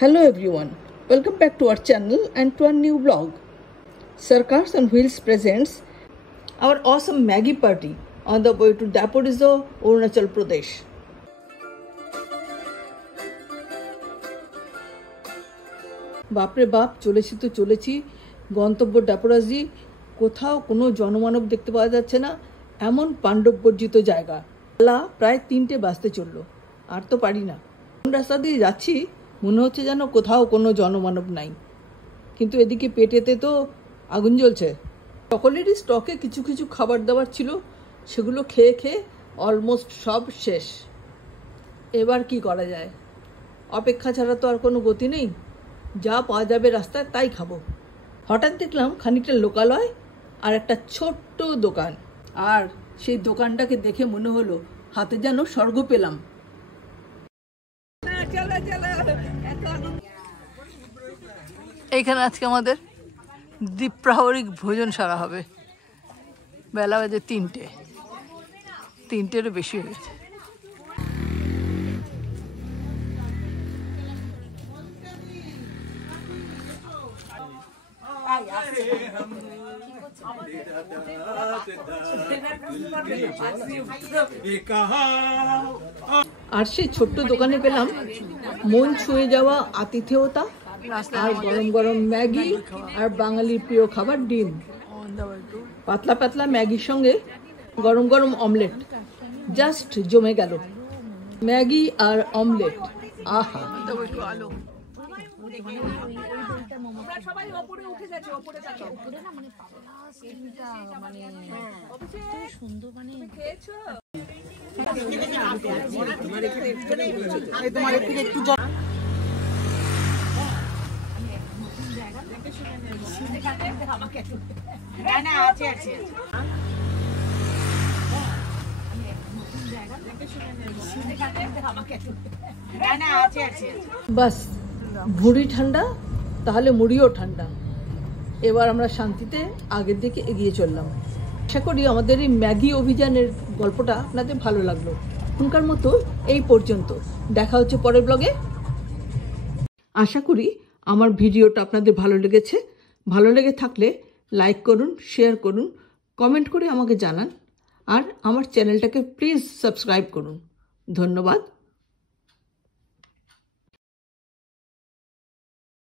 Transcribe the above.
Hello everyone, welcome back to our channel and to our new vlog. Sarkars on Wheels presents our awesome Maggie party on the way to Dapodizo, Arunachal Pradesh. বাপরে বাপ, চলেছি তো চলেছি, গন্তব্য ডাপোরাজি। কোথাও কোনো জনমানব দেখতে পাওয়া যাচ্ছে না, এমন পাণ্ডববর্জিত জায়গা। বেলা প্রায় 3টে বাজতে চললো, আর তো পারি না। কোন রাস্তা দিয়ে যাচ্ছি মনে হচ্ছে যেন কোথাও কোনো জনমানব নাই, কিন্তু এদিকে পেটেতে তো আগুন জ্বলছে। সকলেরই স্টকে কিছু কিছু খাবার দাবার ছিল, সেগুলো খেয়ে খেয়ে অলমোস্ট সব শেষ। এবার কি করা যায়, অপেক্ষা ছাড়া তো আর কোনো গতি নেই। যা পাওয়া যাবে রাস্তায় তাই খাবো। হঠাৎ দেখলাম খানিকটা লোকালয় আর একটা ছোট্ট দোকান, আর সেই দোকানটাকে দেখে মনে হলো হাতে যেন স্বর্গ পেলাম। এইখানে আজকে আমাদের দ্বীপ্রাহরিক ভোজন সারা হবে। বেলা বাজে 3টেরও বেশি হয়ে গেছে। আর সেই ছোট্ট দোকানে পেলাম মন ছুঁয়ে যাওয়া আতিথেয়তা, আর গরম গরম ম্যাগি, আর বাঙালির প্রিয় খাবার ডিম। পাতলা পাতলা ম্যাগির সঙ্গে গরম গরম অমলেট, জাস্ট জমে গেল। ম্যাগি আর অমলেট, আহা। বাস, ভুঁড়ি ঠান্ডা তাহলে মুড়িও ঠান্ডা। এবার আমরা শান্তিতে আগের দিকে এগিয়ে চললাম। আশা করি আমাদের এই ম্যাগি অভিযানের গল্পটা আপনাদের ভালো লাগলো। এখনকার মতো এই পর্যন্ত, দেখা হচ্ছে পরের ব্লগে। আশা করি আমার ভিডিওটা আপনাদের ভালো লেগেছে। ভালো লেগে থাকলে লাইক করুন, শেয়ার করুন, কমেন্ট করে আমাকে জানান, আর আমার চ্যানেলটাকে প্লিজ সাবস্ক্রাইব করুন। ধন্যবাদ।